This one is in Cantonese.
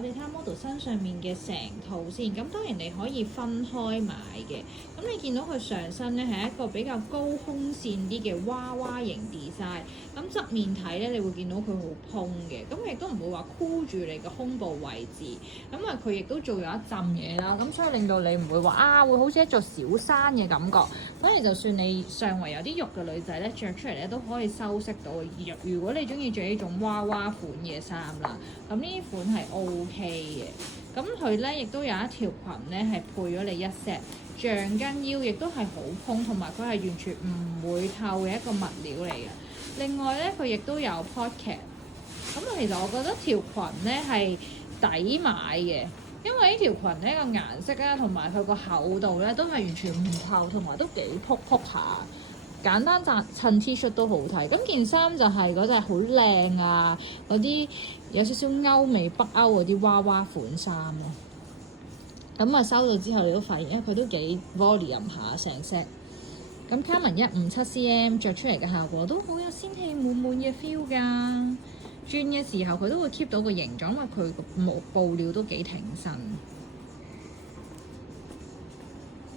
我哋睇下 model 身上面嘅成套先。咁當然你可以分開買嘅。咁你見到佢上身咧係一個比較高胸線啲嘅娃娃型 design。咁側面睇咧，你會見到佢好蓬嘅，咁亦都唔會話箍住你個胸部位置。咁啊，佢亦都做咗一浸嘢啦，咁所以令到你唔會話會好似一座小山嘅感覺。所以就算你上圍有啲肉嘅女仔咧，着出嚟咧都可以修飾到。如果你中意着呢種娃娃款嘅衫啦，咁呢款係 OK 嘅。咁佢咧亦都有一條裙咧係配咗你一 set 橡筋腰，亦都係好蓬，同埋佢係完全唔會透嘅一個物料嚟嘅。另外咧，佢亦都有 pocket。咁其實我覺得條裙咧係抵買嘅，因為呢條裙咧個顏色咧同埋佢個厚度咧都係完全唔透，同埋都幾撲撲下。簡單襯 T 恤都好睇。咁件衫就係嗰隻好靚啊，嗰啲有少少歐美北歐嗰啲娃娃款衫咯。咁啊收到之後，你都發現佢都幾 volume 下成 set。咁卡文157cm 着出嚟嘅效果都好有仙氣滿滿嘅 feel 㗎。轉嘅時候佢都會 keep 到個形狀，因為佢個布料都幾挺身。